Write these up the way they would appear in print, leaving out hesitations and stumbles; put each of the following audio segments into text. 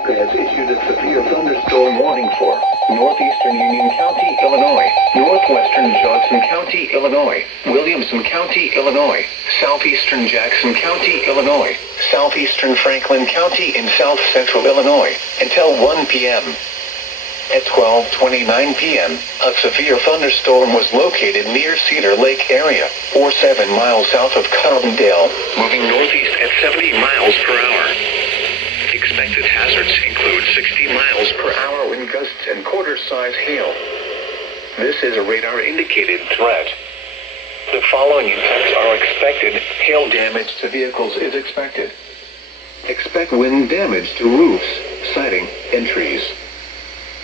Alaska has issued a severe thunderstorm warning for northeastern Union County, Illinois, northwestern Johnson County, Illinois, Williamson County, Illinois, southeastern Jackson County, Illinois, southeastern Franklin County, and south central Illinois until 1 p.m. At 12:29 p.m., a severe thunderstorm was located near Cedar Lake area, or 7 miles south of Carbondale, moving northeast at 70 miles per hour. Expected hazards include 60 miles per hour wind gusts and quarter-size hail. This is a radar-indicated threat. The following effects are expected. Hail damage to vehicles is expected. Expect wind damage to roofs, siding, and trees.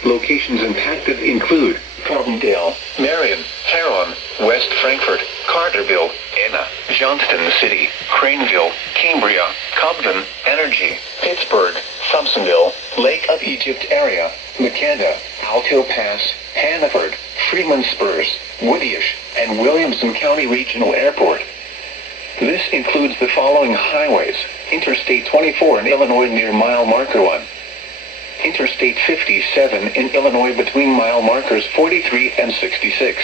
Locations impacted include Carbondale, Marion, Huron, West Frankfort, Carterville, Anna, Johnston City, Craneville, Cambria, Cobden, Energy, Pittsburgh, Thompsonville, Lake of Egypt area, Makeda, Alto Pass, Hannaford, Freeman Spurs, Woodyish, and Williamson County Regional Airport. This includes the following highways: Interstate 24 in Illinois near mile marker 1. Interstate 57 in Illinois between mile markers 43 and 66.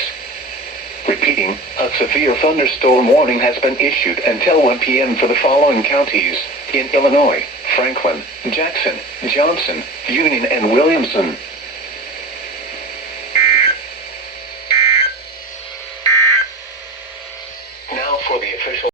Repeating, a severe thunderstorm warning has been issued until 1 p.m. for the following counties in Illinois: Franklin, Jackson, Johnson, Union, and Williamson.